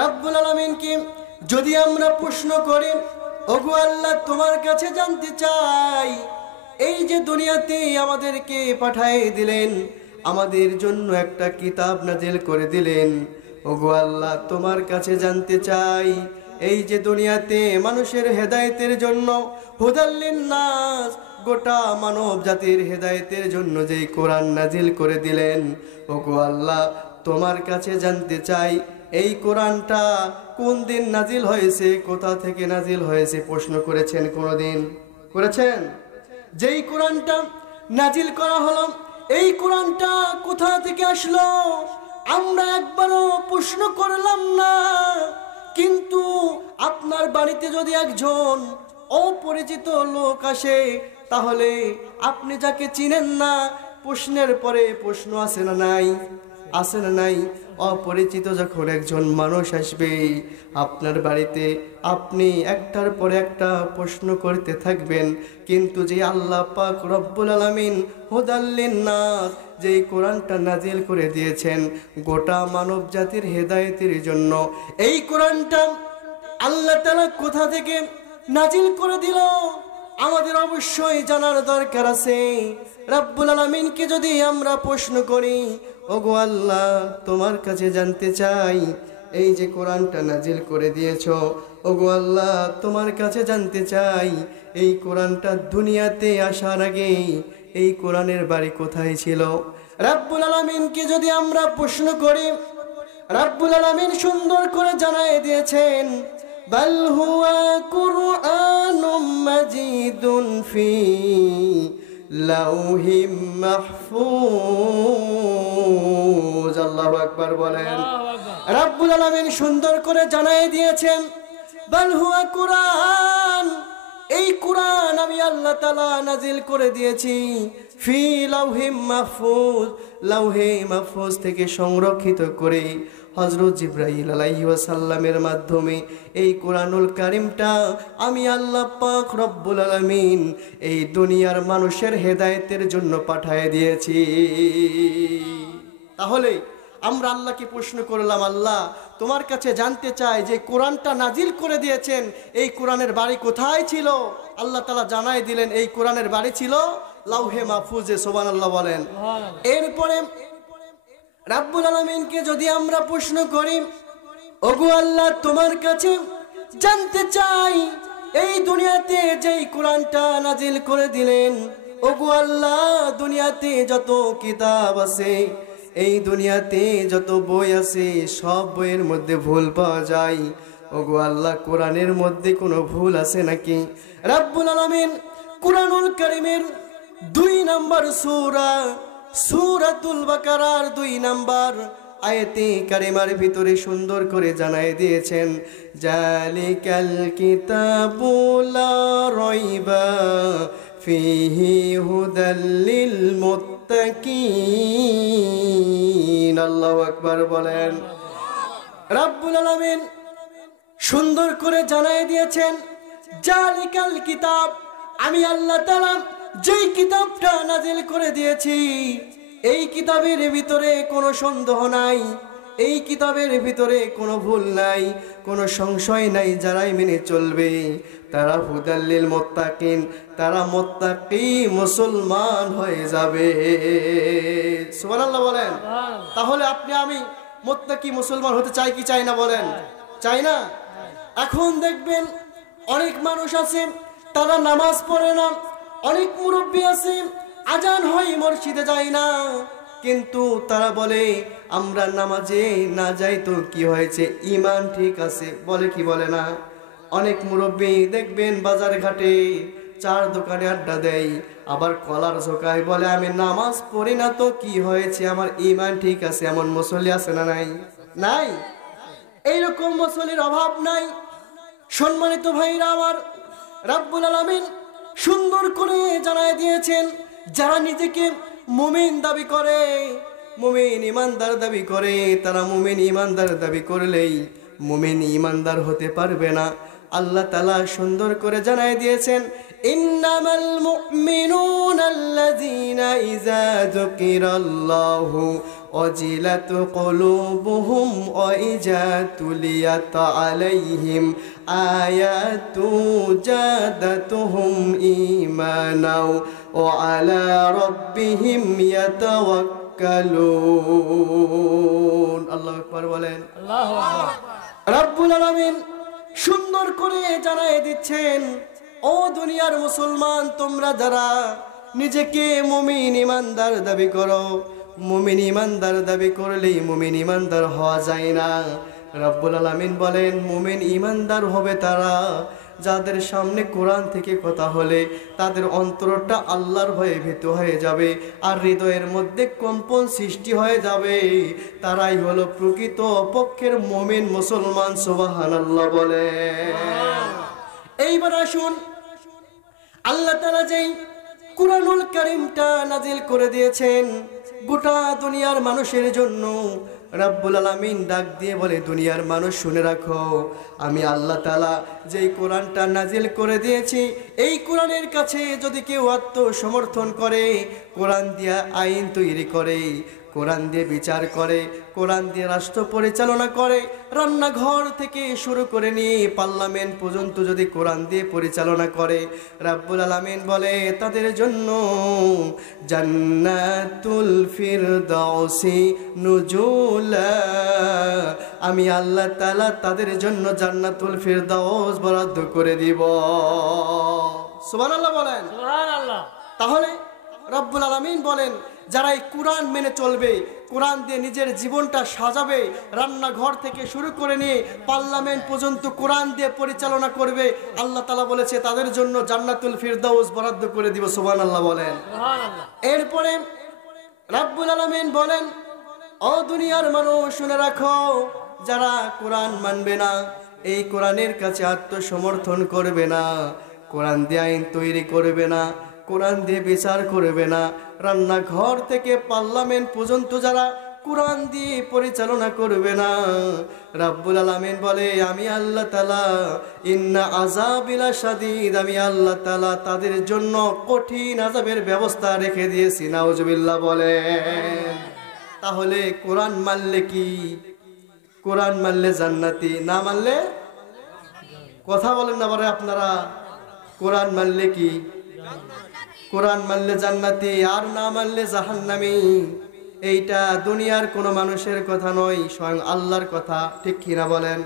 রব্বুল আলামিনকে যদি আমরা প্রশ্ন করি, ওগো আল্লাহ তোমার কাছে জানতে চাই, এই যে দুনিয়াতে আমাদেরকে পাঠিয়ে দিলেন, আমাদের জন্য একটা কিতাব নাজিল করে দিলেন, ওগো আল্লাহ তোমার কাছে জানতে চাই, এই যে দুনিয়াতে মানুষের হেদায়েতের জন্য, হুদাল লিন্নাস, গোটা মানব জাতির হেদায়েতের জন্য যেই কোরআন নাজিল করে দিলেন, ওগো আল্লাহ তোমার কাছে জানতে চাই, এই কোরআনটা কোন দিন নাজিল হয়েছে, কোথা থেকে নাজিল হয়েছে? প্রশ্ন করেছেন কোনদিন? করেছেন? যেই কোরআনটা নাজিল করা হলো, এই কোরআনটা কোথা থেকে আসলো? আমরা একবারও প্রশ্ন করলাম না। কিন্তু আপনার বাড়িতে যদি একজন অপরিচিত লোক আসে, তাহলে আপনি যাকে চিনেন না, প্রশ্নের পরে প্রশ্ন আসে না নাই? আসে না নাই? অপরিচিত যখন একজন মানুষ আসবে আপনার বাড়িতে, আপনি একটার পরে একটা প্রশ্ন করতে থাকবেন। কিন্তু যে আল্লাহ পাক রব্বুল আলামিন হুদাল লিন্নাস, যেই কোরআনটা নাজিল করে দিয়েছেন গোটা মানব জাতির হেদায়েতের জন্য, এই কোরআনটা আল্লাহ তাআলা কোথা থেকে নাজিল করে দিল আমাদের অবশ্যই জানার দরকার আছে। রব্বুল আলামিনকে যদি আমরা প্রশ্ন করি, ওগো আল্লাহ তোমার কাছে জানতে চাই, এই যে কোরআনটা নাজিল করে দিয়েছো, ওগো আল্লাহ তোমার কাছে জানতে চাই, এই কোরআনটা দুনিয়াতে আসার আগে এই কোরআনের বাড়ি কোথায় ছিল? রব্বুল আলামিনকে যদি আমরা প্রশ্ন করি, রব্বুল আলামিন সুন্দর করে জানায় দিয়েছেন, বাল হুয়া কুরআনুম মাজিদুন ফি লাউহিম মাহফুজ। আল্লাহু আকবার বলেন। রব্বুল আলামিন সুন্দর করে জানায় দিয়েছেন, বাল হুয়া কুরআন, এই কুরআন আমি আল্লাহ তাআলা নাজিল করে দিয়েছি ফি লাউহিম মাহফুজ, লাউহে মাহফুজ থেকে সংরক্ষিত করে হযরত জিবরাইল আলাইহিস সালামের মাধ্যমে এই কোরআনুল কারীমটা আমি আল্লাহ পাক রব্বুল আলামিন এই দুনিয়ার মানুষের হেদায়েতের জন্য পাঠিয়ে দিয়েছি। তাহলে আমরা আল্লাহকে প্রশ্ন করলাম, আল্লাহ তোমার কাছে জানতে চাই, যে কোরআনটা নাজিল করে দিয়েছেন এই কোরআনের বাড়ি কোথায় ছিল? আল্লাহ তাআলা জানাই দিলেন এই কোরআনের বাড়ি ছিল লাউহে মাহফুজে। সুবহানাল্লাহ বলেন। এরপরে রব্বুল আলামিনকে যদি আমরা প্রশ্ন করি, ওগো আল্লাহ তোমার কাছে জানতে চাই, এই দুনিয়াতে যেই কোরআনটা নাজিল করে দিলেন, ওগো আল্লাহ দুনিয়াতে যত কিতাব আছে, এই দুনিয়াতে যত বই আছে, সব বইয়ের মধ্যে ভুল পাওয়া যায়, ওগো আল্লাহ কোরআনের মধ্যে কোনো ভুল আছে নাকি? রব্বুল আলামিন কোরআনুল কারীমের 2 নম্বর সূরা, সূরাতুল বাকারার 2 নম্বর আয়াতে কারিমার ভিতরে সুন্দর করে জানায় দিয়েছেন, জালিকাল কিতাবু লা রাইবা ফিহি হুদাল লিল মুত্তাকিন। আল্লাহু আকবার বলেন। রব্বুল আলামিন সুন্দর করে জানায় দিয়েছেন, জালিকাল কিতাব, আমি আল্লাহ তাআলা যেই কিতাবটা নাজিল করে দিয়েছি, এই কিতাবের ভিতরে কোনো সন্দেহ নাই, এই কিতাবের ভিতরে কোনো ভুল নাই, কোনো সংশয় নাই। যারাই মেনে চলবে তারা হুদাল লিল মুত্তাকিন, তারা মুত্তাকি মুসলমান হয়ে যাবে। সুবহানাল্লাহ বলেন। তাহলে আপনি আমি মুত্তাকি মুসলমান হতে চাই কি চাই না বলেন? চাই না? এখন দেখবেন অনেক মানুষ আছে তারা নামাজ পড়ে না, অনেক মুরব্বী আছে আজান হয় মসজিদে যায় না, কিন্তু তারা বলে আমরা নামাজে না যাই তো কি হয়েছে, ঈমান ঠিক আছে। বলে কি বলে না? অনেক মুরব্বী দেখবেন বাজার ঘাটে চার দোকানে আড্ডা দেয়, আবার কলার ঝোকায় বলে আমি নামাজ পড়ি না তো কি হয়েছে, আমার ঈমান ঠিক আছে। এমন মুসল্লি আছে না নাই? নাই। এইরকম মুসল্লির অভাব নাই। সম্মানিত ভাইরা আমার, রব্বুল আলামিন সুন্দর করে জানায় দিয়েছেন, যারা নিজেকে মুমিন দাবি করে, মুমিন ইমানদার দাবি করে, তারা মুমিন ইমানদার দাবি করলেই মুমিন ইমানদার হতে পারবে না। আল্লাহ তাআলা সুন্দর করে জানাই দিয়েছেন, ইন্নামাল মুমিনুনা আল্লাযীনা ইযা যুকিরাল্লাহু ওয়াজিলাত কুলুবুহুম ওয়া ইযা তুলিয়াত আলাইহিম আয়াতু জাদাতুহুম ঈমানাও ওয়া আলা রাব্বিহিম ইয়াতাওয়াক্কালুন। আল্লাহু আকবার বলেন। আল্লাহু আকবার। রাব্বুল আলামিন সুন্দর করে জানাই দিচ্ছেন, ও দুনিয়ার মুসলমান, তোমরা যারা নিজেকে মুমিন ইমানদার দাবি করো, মুমিন ইমানদার দাবি করলেই মুমিন ইমানদার হওয়া যায় না। রাব্বুল আলামিন বলেন, মুমিন ইমানদার হবে তারা যাদের সামনে কোরআন থেকে কথা হলে তাদের অন্তরটা আল্লাহর ভয়ে ভীত হয়ে যাবে আর হৃদয়ের মধ্যে কম্পন সৃষ্টি হয়ে যাবে। তারাই হলো প্রকৃত পক্ষের মুমিন মুসলমান। সুবহানাল্লাহ বলে। এইবার আসুন, আল্লাহ তাআলা যেই কুরআনুল কারীমটা নাজিল করে দিয়েছেন গোটা দুনিয়ার মানুষের জন্য, রাব্বুল আলামিন ডাক দিয়ে বলে, দুনিয়ার মানুষ শুনে রাখো, আমি আল্লাহ তাআলা যেই কোরআনটা নাজিল করে দিয়েছি, এই কোরআনের কাছে যদি কেউ আত্মসমর্থন করে, কোরআন দিয়ে আইন তৈরি করে, কোরআন দিয়ে বিচার করে, কোরআন দিয়ে রাষ্ট্র পরিচালনা করে, রান্নাঘর থেকে শুরু করে নিয়ে পার্লামেন্ট পর্যন্ত যদি কোরআন দিয়ে পরিচালনা করে, রাব্বুল আলামিন বলে তাদের জন্য জান্নাতুল ফিরদাউসি নুজুলা, আমি আল্লাহ তাআলা তাদের জন্য জান্নাতুল ফিরদাউস বরাদ্দ করে দিব। সুবহানাল্লাহ বলেন। সুবহানাল্লাহ। তাহলে রাব্বুল আলামিন বলেন, যারা এই কোরআন মেনে চলবে, কোরআন দিয়ে নিজের জীবনটা সাজাবে, রান্নাঘর থেকে শুরু করে নিয়ে পার্লামেন্ট পর্যন্ত কোরআন দিয়ে পরিচালনা করবে, আল্লাহ তাআলা বলেছে তাদের জন্য জান্নাতুল ফিরদাউস বরাদ্দ করে দিব। সুবহানাল্লাহ বলেন। সুবহানাল্লাহ। এরপরে রাব্বুল আলামিন বলেন, ও দুনিয়ার মানুষ শুনে রাখো, যারা কোরআন মানবে না, এই কোরআনের কাছে আত্মসমর্থন করবে না, কোরআন দিয়ে আইন তৈরি করবে না, কোরআন দিয়ে বিচার করবে না, রান্নাঘর থেকে পার্লামেন্ট পর্যন্ত যারা কোরআন দিয়ে পরিচালনা করবে না, রাব্বুল আলামিন বলে আমি আল্লাহ তাআলা ইন্না আযাবিলা শাদীদ, আমি আল্লাহ তাআলা তাদের জন্য কঠিন আযাবের ব্যবস্থা রেখে দিয়েছি। নাউজুবিল্লাহ বলেন। তাহলে কোরআন মানলে কি? কোরআন মানলে জান্নাতি, না মানলে কথা বলেন না বলে আপনারা। কোরআন মানলে কি? কোরআন মানলে জান্নাতি, আর না মানলে জাহান্নামী। এইটা দুনিয়ার কোনো মানুষের কথা নয়, স্বয়ং আল্লাহর কথা। ঠিক কিনা বলেন?